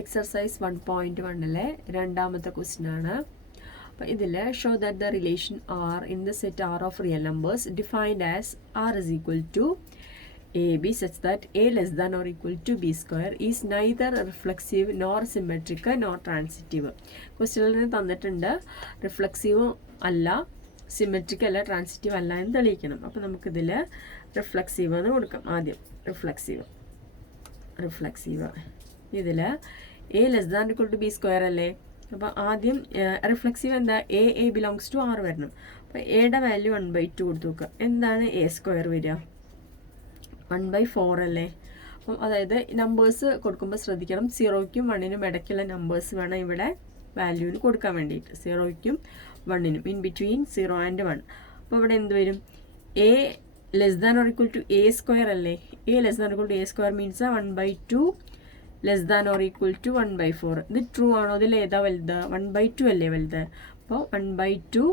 Exercise 1.1 രണ്ടാമത്തെ question ആണ്. അപ്പോൾ ഇതിൽ show that the relation R in the set R of real numbers defined as R is equal to A B such that A less than or equal to B square is neither reflexive nor symmetric nor transitive. ക്വസ്റ്റ്യനിൽ തന്നിട്ടുണ്ട് reflexive അല്ല, symmetric അല്ല, transitive അല്ല എന്ന് തെളിയിക്കണം. അപ്പോൾ നമുക്കിതിൽ reflexive എന്ന് കൊടുക്കാം. ആദ്യം റിഫ്ലെക്സീവ് ഇതിൽ A less than equal to B square അല്ലേ. അപ്പോൾ ആദ്യം റിഫ്ലെക്സീവ് എന്താ, എ ബിലോങ്സ് ടു ആർ വരണം. അപ്പോൾ എയുടെ വാല്യൂ 1/2 കൊടുത്തു നോക്കുക. എന്താണ് എ സ്ക്വയർ വരിക? 1/4 അല്ലേ. അപ്പം അതായത് നമ്പേഴ്സ് കൊടുക്കുമ്പോൾ ശ്രദ്ധിക്കണം, 0ക്കും 1നും ഇടയ്ക്കുള്ള നമ്പേഴ്സ് വേണം ഇവിടെ വാല്യൂവിന് കൊടുക്കാൻ വേണ്ടിയിട്ട്. 0ക്കും 1നും ഇൻ ബിറ്റ്വീൻ 0 ആൻഡ് 1. അപ്പോൾ ഇവിടെ എന്ത് വരും? A less than or equal to a square അല്ലേ. A less than equal to a square means 1/2 less than or equal to 1/4. ഇത് ട്രൂ ആണോ? അതിൽ ഏതാ വലുത്? 1/2 അല്ലേ വലുത്. അപ്പോൾ 1/2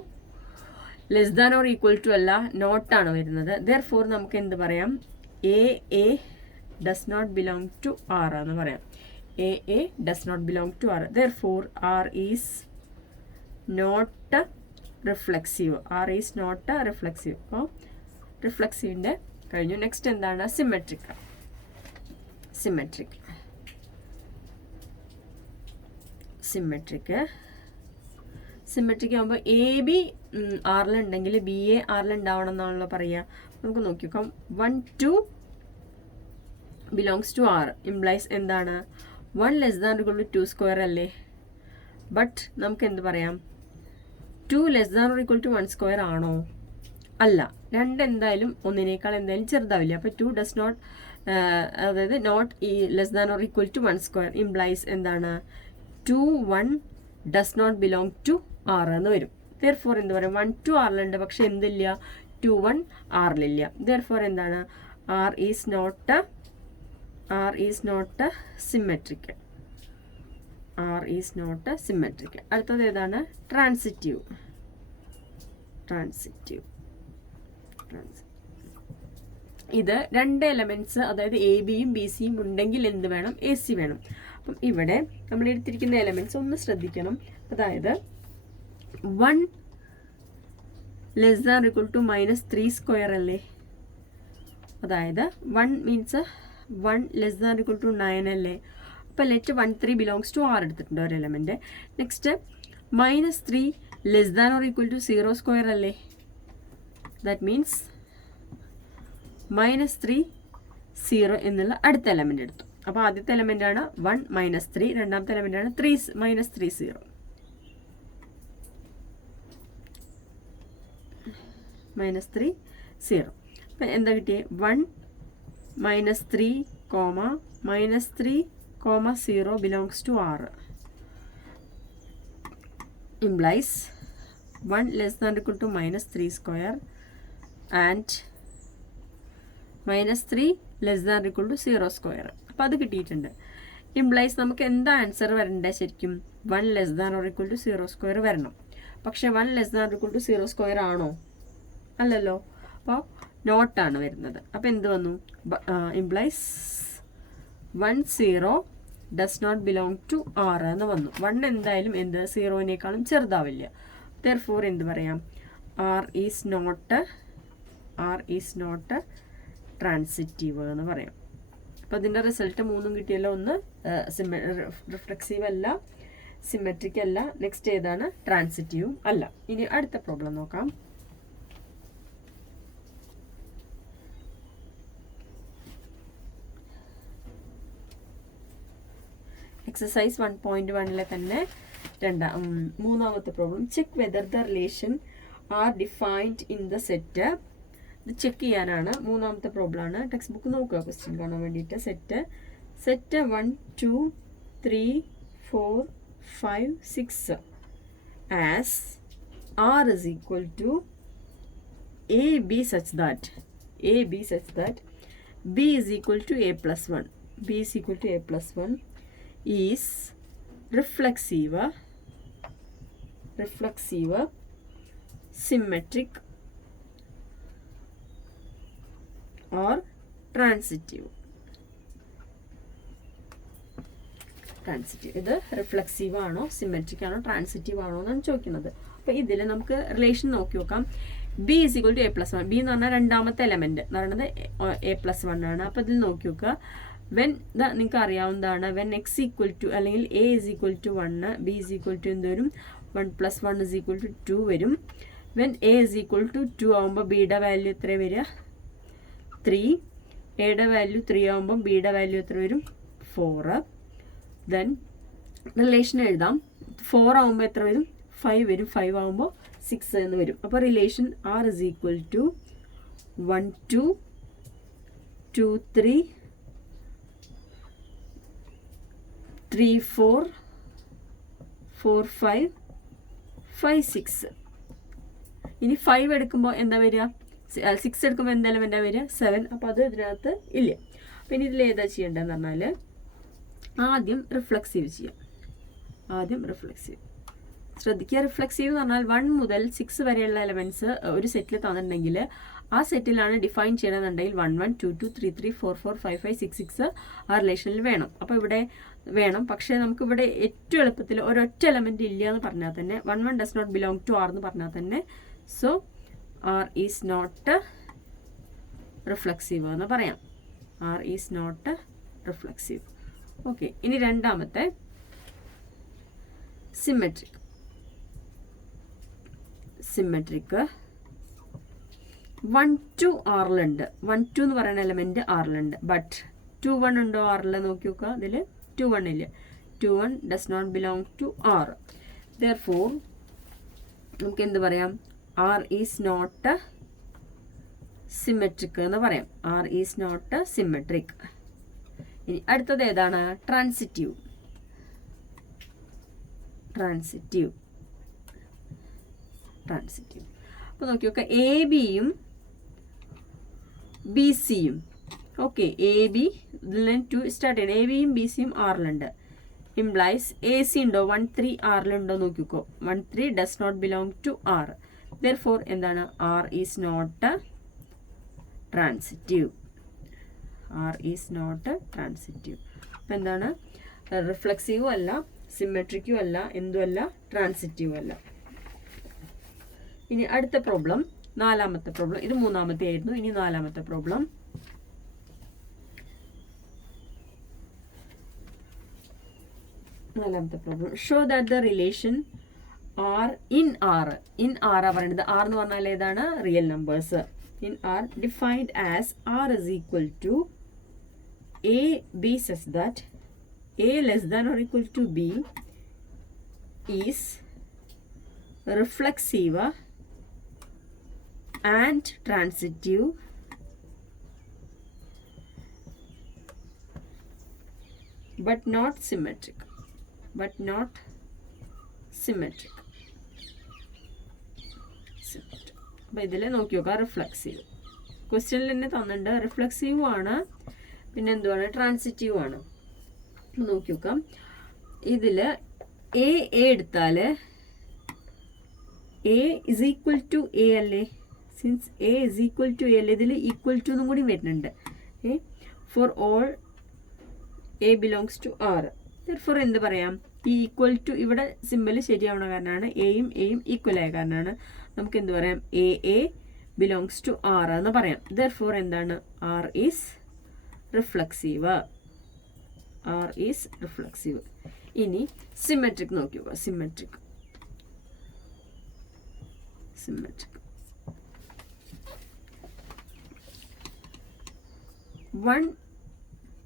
less than or equal to അല്ല, നോട്ടാണ് വരുന്നത്. ദെയർഫോർ നമുക്ക് എന്ത് പറയാം? A does not belong to R എന്ന് പറയാം. A does not belong to R. Therefore R is not reflexive. R is not reflexive. അപ്പോൾ റിഫ്ലെക്സീവിൻ്റെ കഴിഞ്ഞു. നെക്സ്റ്റ് എന്താണ്? സിമെട്രിക് ആകുമ്പോൾ എ ബി ആറിലുണ്ടെങ്കിൽ ബി എ ആറിലുണ്ടാവണം എന്നാണല്ലോ പറയുക. നമുക്ക് നോക്കി നോക്കാം. 1 2 ബിലോങ്സ് ടു ആർ ഇംപ്ലൈസ് എന്താണ്? 1 less than equal to 2 square അല്ലേ. ബട്ട് നമുക്ക് എന്ത് പറയാം? 2 less than equal to 1 square ആണോ? അല്ല. 2 എന്തായാലും ഒന്നിനേക്കാൾ എന്തായാലും ചെറുതാവില്ല. അപ്പോൾ 2 ഡസ് നോട്ട്, അതായത് not less than or equal to 1 square implies എന്താണ്? 2 1 does not belong to R എന്ന് വരും. ദെയർഫോർ എന്ത് പറയും? 1 2 ആറിലുണ്ട്, പക്ഷെ എന്തില്ല? 2 1 ആറിലില്ല. ദെയർഫോർ എന്താണ്? R is not symmetric. അടുത്തത് ഏതാണ്? ട്രാൻസിറ്റീവ്. ഇത് 2 എലമെന്റ്സ്, അതായത് എ ബിയും ബി സിയും ഉണ്ടെങ്കിൽ എന്ത് വേണം? എ സി വേണം. അപ്പം ഇവിടെ നമ്മൾ എടുത്തിരിക്കുന്ന എലമെന്റ്സ് ഒന്ന് ശ്രദ്ധിക്കണം. അതായത് 1 less than equal to -3 square അല്ലേ. അതായത് 1 means 1 less than equal to 9 അല്ലേ. അപ്പോൾ ലെറ്റ് 1 3 ബിലോങ്സ് ടു ആർ എടുത്തിട്ടുണ്ട് ഒരു element. Next -3 less than or equal to 0 square അല്ലേ. ദാറ്റ് മീൻസ് -3 0 എന്നുള്ള അടുത്ത എലമെന്റ് എടുത്തു. അപ്പോൾ ആദ്യത്തെ എലമെന്റ് ആണ് 1 -3, രണ്ടാമത്തെ എലമെന്റ് ആണ് -3 0. -3 0. അപ്പം എന്താ കിട്ടിയത്? 1 -3 -3 0 belongs to R implies 1 less than equal to -3 square and -3 less than equal to 0 square. അപ്പോൾ അത് കിട്ടിയിട്ടുണ്ട്. ഇംപ്ലൈസ് നമുക്ക് എന്താ ആൻസർ വരേണ്ടത്? ശരിക്കും 1 less than or equal to 0 square വരണം. പക്ഷെ 1 less than equal to 0 square ആണോ? അല്ലല്ലോ. അപ്പോൾ നോട്ടാണ് വരുന്നത്. അപ്പോൾ എന്ത് വന്നു? Implies 1 0 does not belong to R എന്ന് വന്നു. 1 എന്തായാലും എന്ത് 0നേക്കാളും ചെറുതാവില്ല. ദെയർഫോർ എന്ത് പറയാം? ആർ ഈസ് നോട്ട് ട്രാൻസിറ്റീവ് എന്ന് പറയാം. അപ്പോൾ അതിൻ്റെ റിസൾട്ട് 3 കിട്ടിയല്ലോ. ഒന്ന് റിഫ്ലെക്സീവ് അല്ല, സിമെട്രിക് അല്ല, നെക്സ്റ്റ് ഏതാണ്? ട്രാൻസിറ്റീവും അല്ല. ഇനി അടുത്ത പ്രോബ്ലം നോക്കാം. എക്സസൈസ് 1.1 തന്നെ മൂന്നാമത്തെ problem. Check whether the relation R defined in the set. ഇത് ചെക്ക് ചെയ്യാനാണ്. മൂന്നാമത്തെ പ്രോബ്ലം ആണ്. ടെക്സ്റ്റ് ബുക്ക് നോക്കുക ക്വസ്റ്റ്യൻ കാണാൻ വേണ്ടിയിട്ട്. Set 1 2 3 4 5 6 as R is equal to A B such that B is equal to A plus 1 is reflexive, symmetric or transitive. Transitive. ഇത് reflexive ആണോ symmetric ആണോ ട്രാൻസിറ്റീവ് ആണോ എന്നാണ് ചോദിക്കുന്നത്. അപ്പോൾ ഇതിൽ നമുക്ക് റിലേഷൻ നോക്കി നോക്കാം. B is equal to A plus one. B എന്ന് പറഞ്ഞാൽ രണ്ടാമത്തെ എലമെന്റ് എന്ന് പറയുന്നത് എ പ്ലസ് വൺ ആണ്. അപ്പോൾ ഇതിൽ നോക്കി നോക്കുക. വെൻ നിങ്ങൾക്ക് അറിയാവുന്നതാണ്, വെൻ എക്സ് ഈക്വൽ ടു അല്ലെങ്കിൽ a is equal to 1, b is equal to എന്ത് വരും, 1 + 1 ഈസ് ഈക്വൽ ടു 2 വരും. When a is equal to 2 ആകുമ്പോൾ ബിയുടെ വാല്യൂ എത്ര വരിക, 3. എയുടെ വാല്യൂ 3 ആകുമ്പോൾ ബിയുടെ വാല്യൂ എത്ര വരും, 4. ദെൻ റിലേഷൻ എഴുതാം. 4 ആകുമ്പോൾ എത്ര വരും, 5 വരും. 5 ആകുമ്പോൾ 6 എന്ന് വരും. അപ്പോൾ relation R is equal to 1 2 2 3 3 4 4 5 5 6. ഇനി 5 എടുക്കുമ്പോൾ എന്താ വരിക, 6 എടുക്കുമ്പോൾ എന്തായാലും എന്താ വരിക, 7. അപ്പോൾ അത് ഇതിനകത്ത് ഇല്ല. അപ്പോൾ ഇനി ഇതിൽ ഏതാ ചെയ്യേണ്ടതെന്ന് പറഞ്ഞാൽ ആദ്യം റിഫ്ലെക്സീവ് ചെയ്യാം. ആദ്യം റിഫ്ലെക്സീവ് ശ്രദ്ധിക്കുക. റിഫ്ലെക്സീവ് എന്ന് പറഞ്ഞാൽ 1 മുതൽ 6 വരെയുള്ള എലമെന്റ്സ് ഒരു സെറ്റിൽ തന്നിട്ടുണ്ടെങ്കിൽ ആ സെറ്റിലാണ് ഡിഫൈൻ ചെയ്യണമെന്നുണ്ടെങ്കിൽ 1 1 2 2 3 3 4 4 5 5 6 6 ആ റിലേഷനിൽ വേണം. അപ്പോൾ ഇവിടെ വേണം. പക്ഷേ നമുക്കിവിടെ ഏറ്റവും എളുപ്പത്തിൽ ഒരൊറ്റ എലമെന്റ് ഇല്ല എന്ന് പറഞ്ഞാൽ തന്നെ 1 1 does not belong to R എന്ന് പറഞ്ഞാൽ തന്നെ so R is not reflexive എന്ന് പറയാം. R is not reflexive. Okay. ഇനി രണ്ടാമത്തെ സിമെട്രിക്. സിമെട്രിക് 1 2 ആറിലുണ്ട്. 1 2 എന്ന് പറയുന്ന എലമെന്റ് ആറിലുണ്ട്. ബട്ട് 2 1 ഉണ്ടോ ആറിൽ നോക്കി നോക്കുക. ഇതിൽ 2 1 ഇല്ല. 2 1 does not belong to R. Therefore നമുക്ക് എന്ത് പറയാം, ആർ ഈസ് നോട്ട് സിമെട്രിക് എന്ന് പറയാം. R is not symmetric. ഇനി അടുത്തത് ഏതാണ്, ട്രാൻസിറ്റീവ്. ട്രാൻസിറ്റീവ് ട്രാൻസിറ്റീവ് അപ്പോൾ നോക്കി നോക്കുക. എ ബിയും ബി സിയും, ഓക്കെ, എ ബി ഇതിൽ 2 സ്റ്റാർട്ട് ചെയ്യണം. എ ബിയും ബി സിയും ആറിലുണ്ട്. ഇംപ്ലൈസ് എ സി ഉണ്ടോ, 1 3 ആറിലുണ്ടോ നോക്കിക്കോ. 1 3 does not belong to R. Therefore എന്താണ്, R is not transitive. R is not transitive. അപ്പം എന്താണ്, റിഫ്ലെക്സീവും അല്ല സിമെട്രിക്കും അല്ല എന്തുമല്ല ട്രാൻസിറ്റീവും അല്ല. ഇനി അടുത്ത പ്രോബ്ലം, നാലാമത്തെ പ്രോബ്ലം. ഇത് മൂന്നാമത്തെ ആയിരുന്നു. ഇനി നാലാമത്തെ പ്രോബ്ലം. നാലാമത്തെ problem. Show that the relation R in R. In R ആ പറയുന്നത്. ആർ എന്ന് പറഞ്ഞാൽ ഏതാണ്, real numbers. In R defined as R is equal to A B such that a less than or equal to b is reflexive and transitive but not symmetric. But not symmetric. അപ്പോൾ ഇതിൽ നോക്കി നോക്കുക. Reflexive ക്വസ്റ്റ്യനിൽ തന്നെ തന്നിട്ടുണ്ട്. Reflexive ആണ്, പിന്നെ എന്തുവാണ്, ട്രാൻസിറ്റീവ് ആണ്. നോക്കി നോക്കാം. ഇതിൽ എ എടുത്താൽ a is equal to a അല്ലേ. Since a is equal to a അല്ലേ, ഇതിൽ ഈക്വൽ ടു എന്നും കൂടി വരുന്നുണ്ട്. For all a belongs to R. For എന്ത് പറയാം, ഈ ഈക്വൽ ടു ഇവിടെ സിമ്പിൾ ശരിയാവണ കാരണമാണ്, എയും ഈക്വൽ ആയ കാരണമാണ്. നമുക്ക് എന്ത് പറയാം, എ ബിലോങ്സ് ടു ആർ എന്ന് പറയാം. ദെർഫോർ എന്താണ്, R is reflexive. R is reflexive. ഇനി സിമെട്രിക് നോക്കിയോ. സിമെട്രിക് 1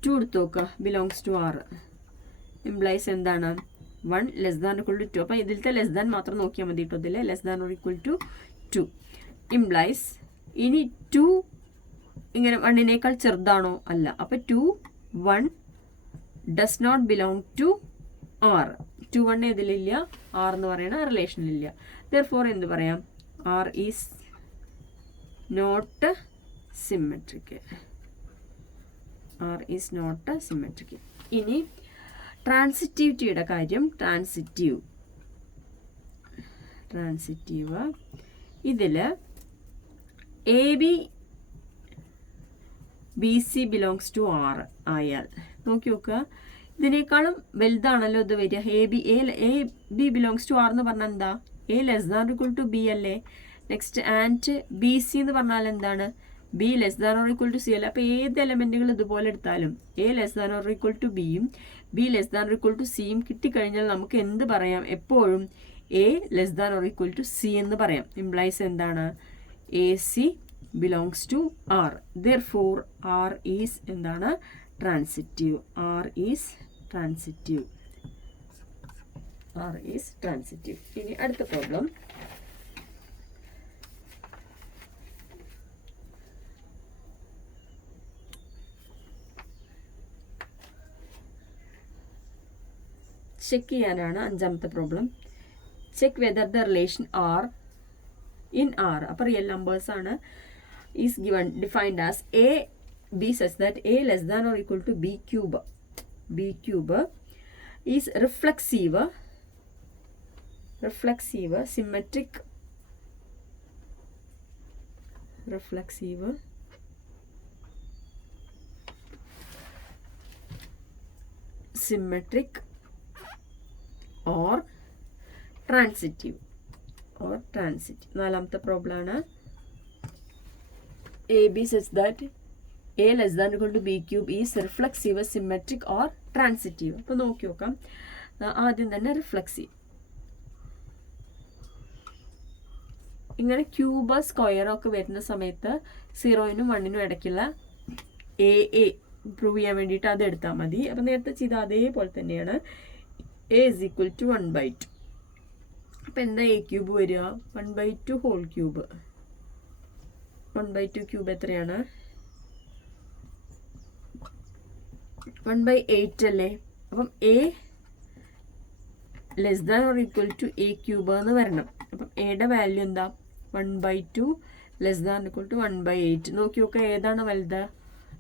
2 എടുത്ത് നോക്കുക. Belongs to R. ഇംപ്ലൈസ് എന്താണ്, 1 ലെസ് ദാൻ ഈക്വൽ ടു 2. അപ്പം ഇതിലത്തെ ലെസ് ദാൻ മാത്രം നോക്കിയാൽ മതി കേട്ടോ. ഇതിൽ less than or equal to 2 implies. ഇനി 2 ഇങ്ങനെ 1നേക്കാൾ ചെറുതാണോ, അല്ല. അപ്പം 2 1 does not belong to R. 2 1 ഇതിലില്ല, ആർ എന്ന് പറയുന്ന റിലേഷനിലില്ല. ദെർഫോർ എന്ത് പറയാം, R is not symmetric. R is not symmetric. ഇനി ട്രാൻസിറ്റിവിറ്റിയുടെ കാര്യം. ട്രാൻസിറ്റീവ് ഇതിൽ a b b c belongs to R ആയാൽ നോക്കി നോക്കുക. ഇതിനേക്കാളും വലുതാണല്ലോ ഇത് വരിക. A b belongs to R എന്ന് പറഞ്ഞാൽ എന്താ? A less than equal to b അല്ലേ? നെക്സ്റ്റ് ആൻഡ് ബി സി എന്ന് പറഞ്ഞാൽ എന്താണ്? B less than or equal to c അല്ലേ? അപ്പോൾ ഏത് എലമെൻറ്റുകൾ ഇതുപോലെ എടുത്താലും a less than or equal to ബിയും b less than or equal to സിയും കിട്ടിക്കഴിഞ്ഞാൽ നമുക്ക് എന്ത് പറയാം? എപ്പോഴും a less than or equal to c എന്ന് പറയാം. ഇംപ്ലൈസ് എന്താണ്? A c belongs to R. Therefore R is എന്താണ്? Transitive. R is transitive. R is transitive. ഇനി അടുത്ത പ്രോബ്ലം. ചെക്ക് ചെയ്യാനാണ് അഞ്ചാമത്തെ problem. Check whether the relation R in R, അപ്പോൾ real numbers ആണ്, is given defined as a B such that A less than or equal to b cube. B cube is reflexive, symmetric, reflexive, symmetric or transitive. നാലാമത്തെ problem ആണ് a B such that A less than equal to b cube is reflexive, symmetric or transitive. അപ്പോൾ നോക്കി നോക്കാം. ആദ്യം തന്നെ reflexive. ഇങ്ങനെ cube square ഒക്കെ വരുന്ന സമയത്ത് 0നും 1നും ഇടയ്ക്കുള്ള എ പ്രൂവ് ചെയ്യാൻ വേണ്ടിയിട്ട് അത് എടുത്താൽ മതി. അപ്പം നേരത്തെ ചെയ്ത അതേപോലെ തന്നെയാണ്. A is equal to 1/2. അപ്പം എന്താ എ ക്യൂബ് വരിക? 1/2 ഹോൾ ക്യൂബ്. 1/2 ക്യൂബ് എത്രയാണ്? 1/8 അല്ലേ? അപ്പം a less than or equal to a cube എന്ന് വരണം. അപ്പം എയുടെ വാല്യൂ എന്താ? 1/2 ലെസ് ദാൻ ഈക്വൽ ടു 1/8. നോക്കി നോക്കുക, ഏതാണ് വലുത്?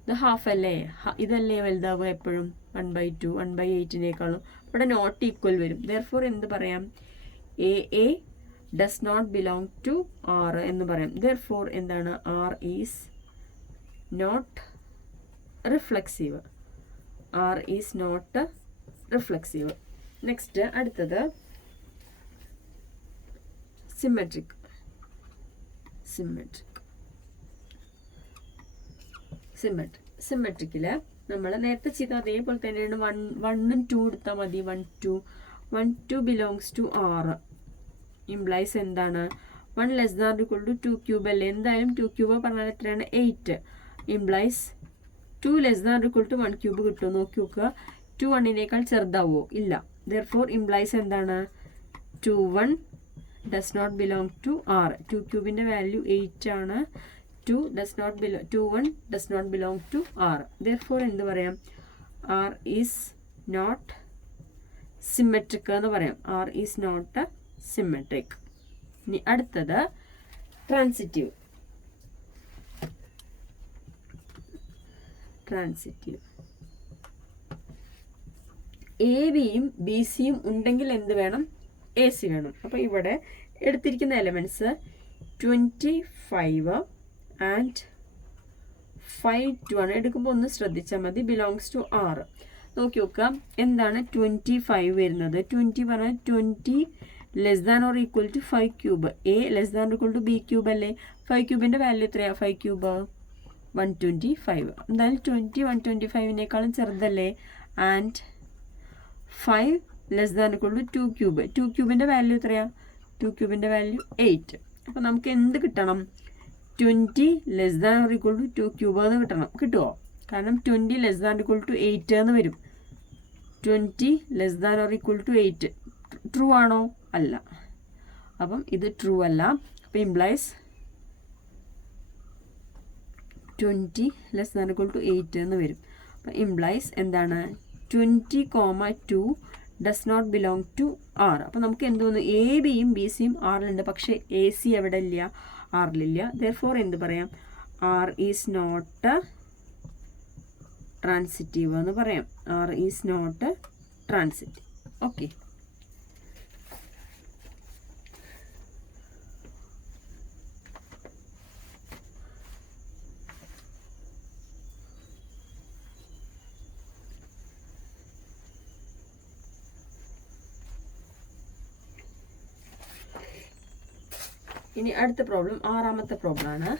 ഇത് ഹാഫ് അല്ലേ? ഇതല്ലേ വലുതാവുക എപ്പോഴും? 1/2 1/8നേക്കാളും. ഇവിടെ നോട്ട് ഈക്വൽ വരും. ദെർഫോർ എന്ത് പറയാം? A does not belong to R എന്ന് പറയാം. ദെർഫോർ എന്താണ്? R is not reflexive. R is not reflexive. Next അടുത്തത് സിമെട്രിക്. സിമെട്രിക്കിൽ നമ്മൾ നേരത്തെ ചെയ്ത അതേപോലെ തന്നെയാണ്. 1ഉം 2 എടുത്താൽ മതി. 1 2 ബിലോങ്സ് ടു ആർ. ഇംപ്ലൈസ് എന്താണ്? 1 less than equal to 2 cube അല്ലേ? എന്തായാലും 2 ക്യൂബ് പറഞ്ഞാൽ എത്രയാണ്? 8. Implies 2 less than equal to 1 cube കിട്ടും. നോക്കി നോക്കുക, 2 1നേക്കാൾ ചെറുതാവോ? ഇല്ല. ദെർഫോർ ഇംപ്ലൈസ് എന്താണ്? 2 1 does not belong to R. 2 ക്യൂബിൻ്റെ വാല്യൂ 8 ആണ്. 2 1 does not belong to R. Therefore എന്ത് പറയാം? ആർ ഈസ് നോട്ട് സിമെട്രിക് എന്ന് പറയാം. R is not symmetric. ഇനി അടുത്തത് ട്രാൻസിറ്റീവ്. എ ബിയും ബി സിയും ഉണ്ടെങ്കിൽ എന്ത് വേണം? എ സി വേണം. അപ്പോൾ ഇവിടെ എടുത്തിരിക്കുന്ന എലമെൻറ്റ്സ് 25 ആൻഡ് 5 2 ആണ്. എടുക്കുമ്പോൾ ഒന്ന് ശ്രദ്ധിച്ചാൽ മതി. Belongs to R. നോക്കി നോക്കാം, എന്താണ് 25 വരുന്നത്? 20 പറഞ്ഞാൽ 20 less than or equal to 5 cube. A less than equal to b cube അല്ലേ? 5 ക്യൂബിൻ്റെ വാല്യൂ എത്രയാണ്? 5 ക്യൂബ് 125. എന്തായാലും 20 125നേക്കാളും ചെറുതല്ലേ? And 5 less than equal to 2 cube. 2 ക്യൂബിൻ്റെ വാല്യൂ എത്രയാണ്? 2 ക്യൂബിൻ്റെ വാല്യൂ 8. അപ്പോൾ നമുക്ക് എന്ത് കിട്ടണം? 20 less than or equal to 2 cube എന്ന് കിട്ടണം. കിട്ടുമോ? കാരണം 20 ലെസ് ദാൻ ഈക്വൽ ടു 8 എന്ന് വരും. 20 less than or equal to 8 true ആണോ? അല്ല. അപ്പം ഇത് ട്രൂ അല്ല. അപ്പം implies 20 less than equal to 8 എന്ന് വരും. അപ്പം ഇംപ്ലൈസ് എന്താണ്? 20,2 does not belong to R. അപ്പം നമുക്ക് എന്ത് തോന്നുന്നു? എ ബിയും ബി സിയും ആറിലുണ്ട്, പക്ഷേ എ സി എവിടെ ഇല്ല? ആറിലില്ല. ദെർഫോർ എന്ത് പറയാം? ആർ ഈസ് നോട്ട് ട്രാൻസിറ്റീവ് എന്ന് പറയാം. R is not transitive. Okay. ഇനി അടുത്ത പ്രോബ്ലം, ആറാമത്തെ പ്രോബ്ലം ആണ്.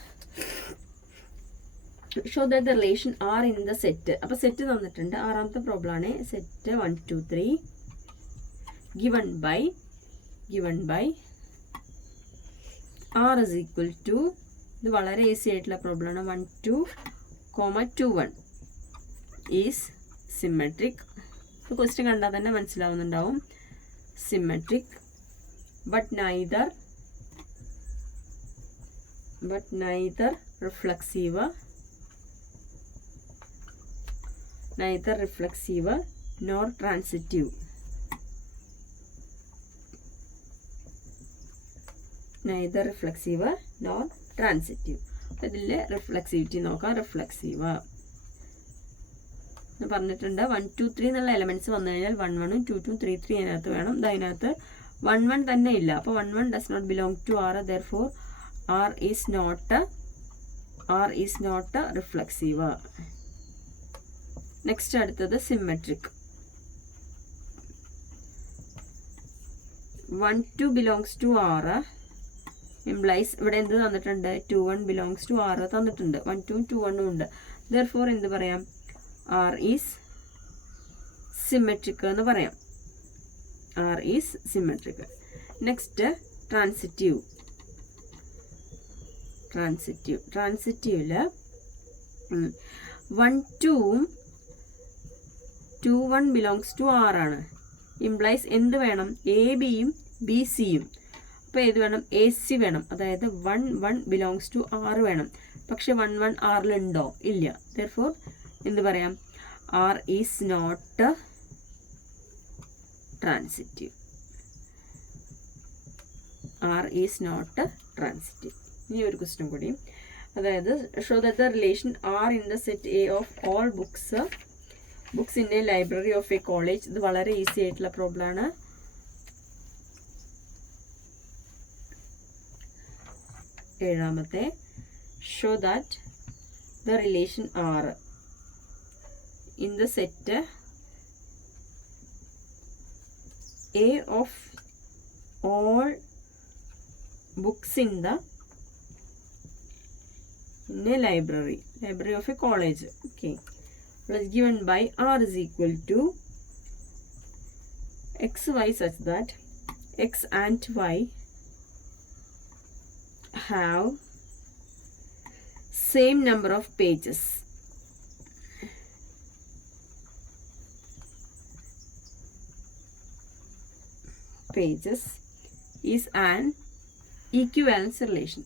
Show that the relation R in the set. അപ്പോൾ സെറ്റ് തന്നിട്ടുണ്ട്. ആറാമത്തെ പ്രോബ്ലം ആണ്. Set 1 2 3 given by r is equal to, ഇത് വളരെ ഈസി ആയിട്ടുള്ള പ്രോബ്ലം ആണ്. 1 2, 2 1 ഈസ് സിമെട്രിക്. ഇത് ക്വസ്റ്റ്യൻ കണ്ടാൽ തന്നെ മനസ്സിലാവുന്നുണ്ടാവും. Symmetric but neither reflexive nor transitive. Neither reflexive nor transitive. ഇതിൽ റിഫ്ലെക്സിവിറ്റി നോക്കാം. റിഫ്ലെക്സീവ് പറഞ്ഞിട്ടുണ്ട്. 1 2 3 എന്നുള്ള എലമെന്റ്സ് വന്നു കഴിഞ്ഞാൽ 1 1 2 2 3 3 അതിനകത്ത് വേണം. അതിനകത്ത് 1 1 തന്നെ ഇല്ല. അപ്പോൾ 1 1 does not belong to R. Therefore R is not reflexive. Next അടുത്തത് symmetric. 1 2 belongs to R implies, ഇവിടെ എന്ത് തന്നിട്ടുണ്ട്? 2 1 belongs to R തന്നിട്ടുണ്ട്. 1 2 2 1 ഉണ്ട്. Therefore എന്ത് പറയാം? R is symmetric എന്ന് പറയാം. R is symmetric. Next transitive. Transitiveല് 1 2 2 1 belongs to R ആണ്. Implies എന്ത് വേണം? എ ബിയും ബി സിയും. അപ്പോൾ ഏത് വേണം? എ സി വേണം. അതായത് 1 1 belongs to R വേണം. പക്ഷെ 1 1 ആറിലുണ്ടോ? ഇല്ല. Therefore എന്ത് പറയാം? R is not transitive. R is not transitive. ഇനി ഒരു ക്വസ്റ്റ്യൻ കൂടി. അതായത് show that the relation R in the set A of all books in a library of a college. ഇത് വളരെ ഈസി ആയിട്ടുള്ള പ്രോബ്ലം ആണ്. ഏഴാമത്തെ, show that the relation R in the set A of all books in a library of a college. Okay, was given by R is equal to XY such that X and Y have same number of pages. Is an equivalence relation.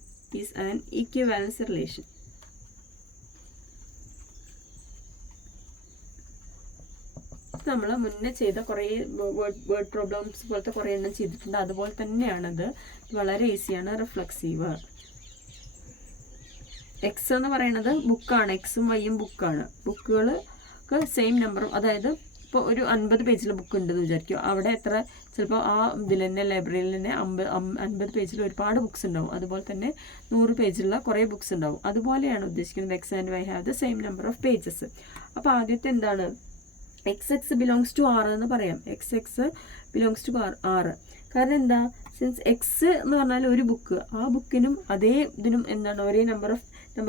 നമ്മൾ മുന്നേ ചെയ്ത കുറേ word problems പോലത്തെ കുറേ എണ്ണം ചെയ്തിട്ടുണ്ട്. അതുപോലെ തന്നെയാണത്. വളരെ ഈസിയാണ്. റിഫ്ലെക്സീവ്. എക്സ് എന്ന് പറയുന്നത് ബുക്കാണ്. എക്സും വൈയും ബുക്കാണ്. ബുക്കുകൾക്ക് സെയിം നമ്പറും, അതായത് ഇപ്പോൾ ഒരു 50 പേജിലെ ബുക്ക് ഉണ്ടെന്ന് വിചാരിക്കും. അവിടെ എത്ര ചിലപ്പോൾ ആ ഇതിൽ തന്നെ ലൈബ്രറിയിൽ തന്നെ 50 പേജിൽ ഒരുപാട് ബുക്സ് ഉണ്ടാവും. അതുപോലെ തന്നെ 100 പേജിലുള്ള കുറേ ബുക്സ് ഉണ്ടാവും. അതുപോലെയാണ് ഉദ്ദേശിക്കുന്നത്. X and y have the same number of pages. അപ്പോൾ ആദ്യത്തെ എന്താണ്? എക്സ് ബിലോങ്സ് ടു ആർ എന്ന് പറയാം. X belongs to R. കാരണം എന്താ? സിൻസ് എക്സ് എന്ന് പറഞ്ഞാൽ ഒരു ബുക്ക്, ആ ബുക്കിനും അതേ ഇതിനും എന്താണ് ഒരേ നമ്പർ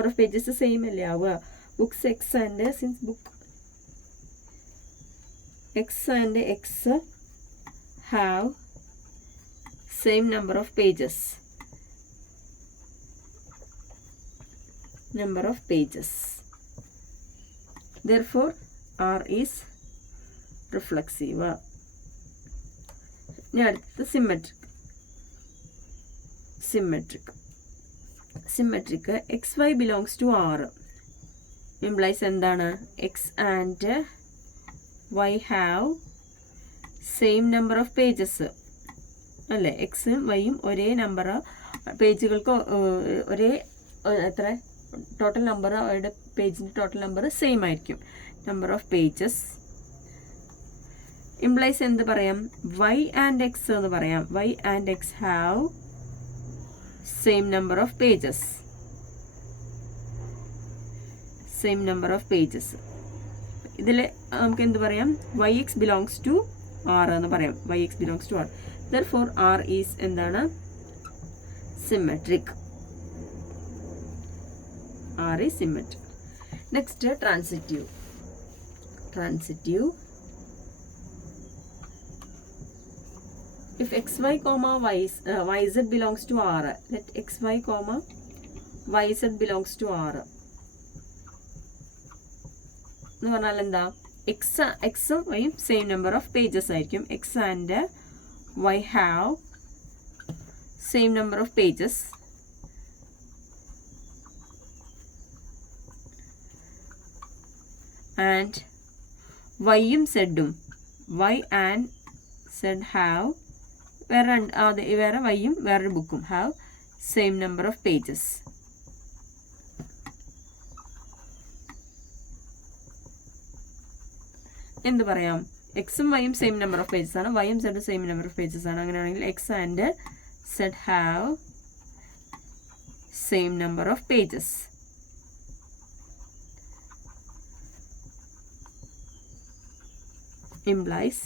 ഓഫ് പേജസ് സെയിം അല്ലേ ആവുക. Books X and since book X and X have same number of pages. Therefore R is reflexive. Now symmetric. XY belongs to R implies endana X and Y have same number of pages അല്ലേ? എക്സും വൈയും ഒരേ number പേജുകൾക്ക് ഒരേ എത്ര total number, അവരുടെ പേജിൻ്റെ total number same ആയിരിക്കും. Number of pages implies എന്ത് പറയാം? വൈ ആൻഡ് എക്സ് എന്ന് പറയാം. Y and x have same number of pages. ഇതിൽ നമുക്ക് എന്ത് പറയാം? Y x belongs to R എന്ന് പറയാം. Therefore R is എന്താണ്? symmetric. R is symmetric. Next, transitive. Transitive. If xy comma yz belongs to R, let xy comma yz belongs to R. എന്ന് പറഞ്ഞാൽ എന്താ, എക്സും വൈയും സെയിം നമ്പർ ഓഫ് പേജസ് ആയിരിക്കും. X and y have same number of pages. And വൈയും സെഡും, y and z have വേറെ വൈയും വേറൊരു ബുക്കും have same number of pages. എന്ത് പറയാം, എക്സും വൈയും സെയിം നമ്പർ ഓഫ് പേജസ് ആണ്, വൈയും സെഡും സെയിം നമ്പർ ഓഫ് പേജസ് ആണ്. അങ്ങനെയാണെങ്കിൽ x and z have same number of pages. Implies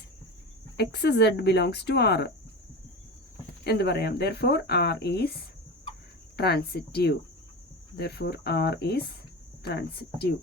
xz belongs to R. എന്ത് പറയാം, therefore R is transitive. Therefore R is transitive.